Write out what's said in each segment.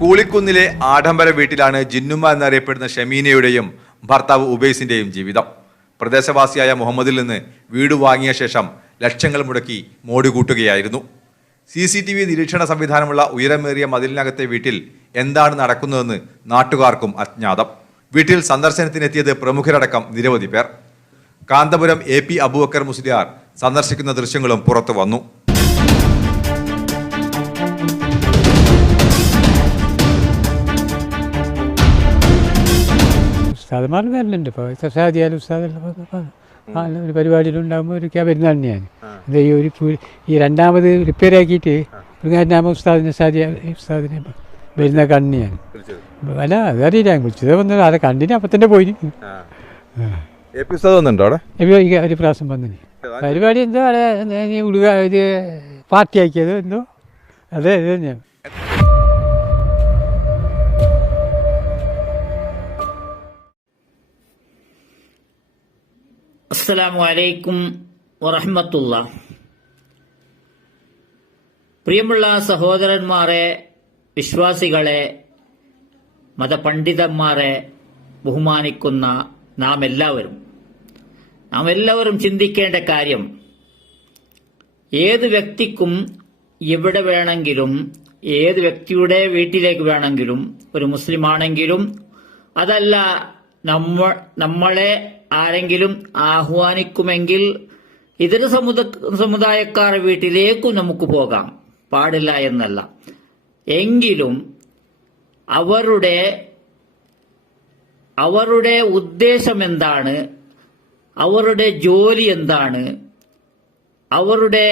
കൂളിക്കുന്നിലെ ആഡംബര വീട്ടിലാണ് ജിന്നുമ്മ എന്നറിയപ്പെടുന്ന ഷമീനയുടെയും ഭർത്താവ് ഉബൈസിന്റെയും ജീവിതം. പ്രദേശവാസിയായ മുഹമ്മദിൽ നിന്ന് വീട് വാങ്ങിയ ശേഷം ലക്ഷങ്ങൾ മുടക്കി മോടി കൂട്ടുകയായിരുന്നു. CCTV നിരീക്ഷണ സംവിധാനമുള്ള ഉയരമേറിയ മതിലിനകത്തെ വീട്ടിൽ എന്താണ് നടക്കുന്നതെന്ന് നാട്ടുകാർക്കും അജ്ഞാതം. വീട്ടിൽ സന്ദർശനത്തിനെത്തിയത് പ്രമുഖരടക്കം നിരവധി പേർ. കാന്തപുരം AP അബൂബക്കർ മുസ്ലിയാർ സന്ദർശിക്കുന്ന ദൃശ്യങ്ങളും പുറത്തു വന്നു. ഉസ്താദ്മാർ വരലുണ്ട്. ഇപ്പോൾ സസാദിയാലും ഒരു പരിപാടിയിലുണ്ടാകുമ്പോൾ ഒരു വരുന്നതാണ് ഞാൻ. ഇത് ഈ രണ്ടാമത് റിപ്പയർ ആക്കിയിട്ട് ഉസ്താദിനെ ഉസ്താദിനെ വരുന്ന കണ്ണി ഞാൻ അല്ല അതറിയില്ല. വിളിച്ചത് വന്നത് ആരെ കണ്ടിന് അപ്പം തന്നെ പോയി. ഒരു പ്രാവശ്യം വന്നിന് പരിപാടി എന്തോ ഉടുക ഇത് പാർട്ടി ആക്കിയത് എന്തോ അതെ അത് തന്നെയാണ്. അസ്സലാമു അലൈക്കും വറഹ്മത്തുള്ളാഹി. പ്രിയമുള്ള സഹോദരന്മാരെ, വിശ്വാസികളെ, മതപണ്ഡിതന്മാരെ ബഹുമാനിക്കുന്ന നാം എല്ലാവരും ചിന്തിക്കേണ്ട കാര്യം, ഏത് വ്യക്തിക്കും എവിടെ വേണമെങ്കിലും ഏത് വ്യക്തിയുടെ വീട്ടിലേക്ക് വേണമെങ്കിലും ഒരു മുസ്ലിം ആണെങ്കിലും അതല്ല നമ്മളെ ആരെങ്കിലും ആഹ്വാനിക്കുമെങ്കിൽ ഇതര സമുദായക്കാരുടെ വീട്ടിലേക്കും നമുക്ക് പോകാം, പാടില്ല എന്നല്ല. എങ്കിലും അവരുടെ ഉദ്ദേശം എന്താണ്, അവരുടെ ജോലി എന്താണ്, അവരുടെ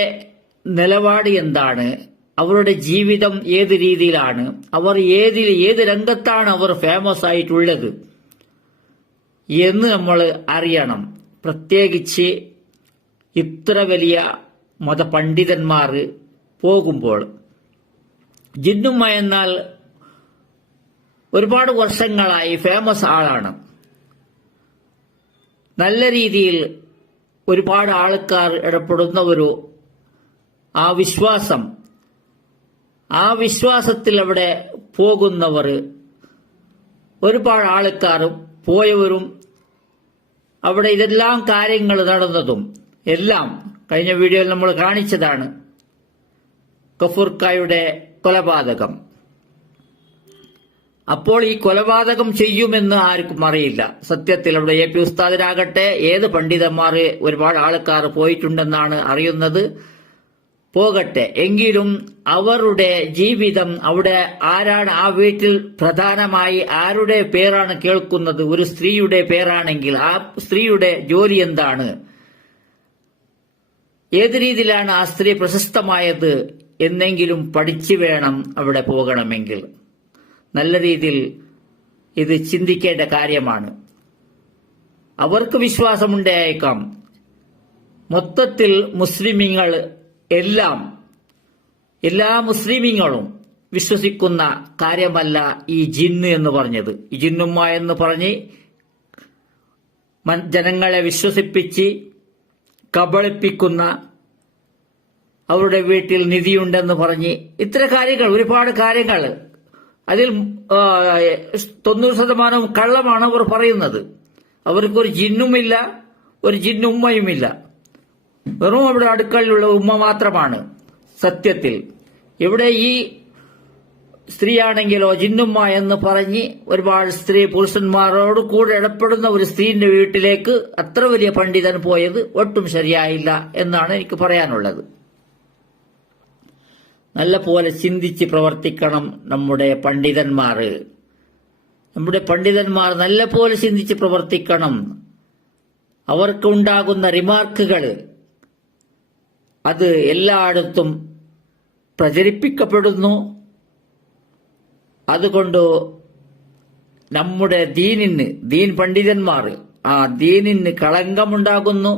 നിലപാട് എന്താണ്, അവരുടെ ജീവിതം ഏത് രീതിയിലാണ്, അവർ ഏത് രംഗത്താണ് അവർ ഫേമസ് ആയിട്ടുള്ളത് എന്ന് നമ്മൾ അറിയണം. പ്രത്യേകിച്ച് ഇത്ര വലിയ മതപണ്ഡിതന്മാർ പോകുമ്പോൾ. ജിന്നുമ്മ എന്നാൽ ഒരുപാട് വർഷങ്ങളായി ഫേമസ് ആളാണ്. നല്ല രീതിയിൽ ഒരുപാട് ആൾക്കാർ ഇടപെടുന്ന ആ വിശ്വാസത്തിൽ അവിടെ പോകുന്നവർ ഒരുപാട് ആൾക്കാരും പോയവരും അവിടെ ഇതെല്ലാം കാര്യങ്ങൾ നടന്നതും എല്ലാം കഴിഞ്ഞ വീഡിയോയിൽ നമ്മൾ കാണിച്ചതാണ്. ഗഫൂർക്കായുടെ കൊലപാതകം. അപ്പോൾ ഈ കൊലപാതകം ചെയ്യുമെന്ന് ആർക്കും അറിയില്ല. സത്യത്തിൽ അവിടെ AP ഉസ്താദിനാകട്ടെ ഏത് പണ്ഡിതന്മാർ ഒരുപാട് ആൾക്കാർ പോയിട്ടുണ്ടെന്നാണ് അറിയുന്നത്. പോകട്ടെ, എങ്കിലും അവരുടെ ജീവിതം അവിടെ ആരാണ്, ആ വീട്ടിൽ പ്രധാനമായി ആരുടെ പേരാണ് കേൾക്കുന്നത്? ഒരു സ്ത്രീയുടെ പേരാണെങ്കിൽ ആ സ്ത്രീയുടെ ജോലി എന്താണ്, ഏത് രീതിയിലാണ് ആ സ്ത്രീ പ്രശസ്തമായത് എന്നെങ്കിലും പഠിച്ചു വേണം അവിടെ പോകണമെങ്കിൽ. നല്ല രീതിയിൽ ഇത് ചിന്തിക്കേണ്ട കാര്യമാണ്. അവർക്ക് വിശ്വാസമുണ്ടായേക്കാം. മൊത്തത്തിൽ മുസ്ലിമീങ്ങൾ എല്ലാ മുസ്ലിമീങ്ങളും വിശ്വസിക്കുന്ന കാര്യമല്ല ഈ ജിന്ന് എന്ന് പറഞ്ഞത്. ഈ ജിന്നുമ്മ എന്ന് പറഞ്ഞ് ജനങ്ങളെ വിശ്വസിപ്പിച്ച് കബളിപ്പിക്കുന്ന, അവരുടെ വീട്ടിൽ നിധിയുണ്ടെന്ന് പറഞ്ഞ് ഇത്ര കാര്യങ്ങൾ, ഒരുപാട് കാര്യങ്ങൾ, അതിൽ 90% കള്ളമാണ് അവർ പറയുന്നത്. അവർക്കൊരു ജിന്നുമില്ല, ഒരു ജിന്നുമ്മയുമില്ല. വെറും അവിടെ അടുക്കളയിലുള്ള ഉമ്മ മാത്രമാണ്. സത്യത്തിൽ ഇവിടെ ഈ സ്ത്രീയാണെങ്കിലോ ജിന്നുമ്മ എന്ന് പറഞ്ഞ് ഒരുപാട് പുരുഷന്മാരോട് കൂടെ ഇടപെടുന്ന ഒരു സ്ത്രീന്റെ വീട്ടിലേക്ക് അത്ര വലിയ പണ്ഡിതൻ പോയത് ഒട്ടും ശരിയായില്ല എന്നാണ് എനിക്ക് പറയാനുള്ളത്. നല്ല പോലെ ചിന്തിച്ച് പ്രവർത്തിക്കണം നമ്മുടെ പണ്ഡിതന്മാർ. നല്ല പോലെ ചിന്തിച്ച് പ്രവർത്തിക്കണം. അവർക്കുണ്ടാകുന്ന റിമാർക്കുകൾ അത് എല്ലായിടത്തും പ്രചരിപ്പിക്കപ്പെടുന്നു. അതുകൊണ്ട് നമ്മുടെ ദീൻ പണ്ഡിതന്മാർ ആ ദീനിന് കളങ്കമുണ്ടാകുന്നു.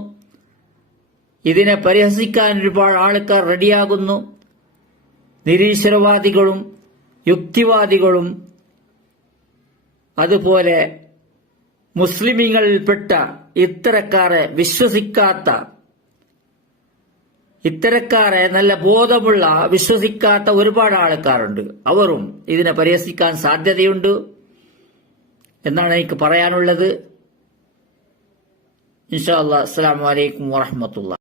ഇതിനെ പരിഹസിക്കാൻ ഒരുപാട് ആൾക്കാർ റെഡിയാകുന്നു. നിരീശ്വരവാദികളും യുക്തിവാദികളും അതുപോലെ മുസ്ലിമീങ്ങളിൽപ്പെട്ട ഇത്തരക്കാരെ വിശ്വസിക്കാത്ത ഇത്തരക്കാരെ നല്ല ബോധമുള്ള വിശ്വസിക്കാത്ത ഒരുപാട് ആൾക്കാരുണ്ട്. അവരും ഇതിനെ പരിഹസിക്കാൻ സാധ്യതയുണ്ട് എന്നാണ് എനിക്ക് പറയാനുള്ളത്. ഇൻഷാ അല്ലാഹ്. അസ്സലാമു അലൈക്കും വറഹ്മത്തുള്ളാഹി.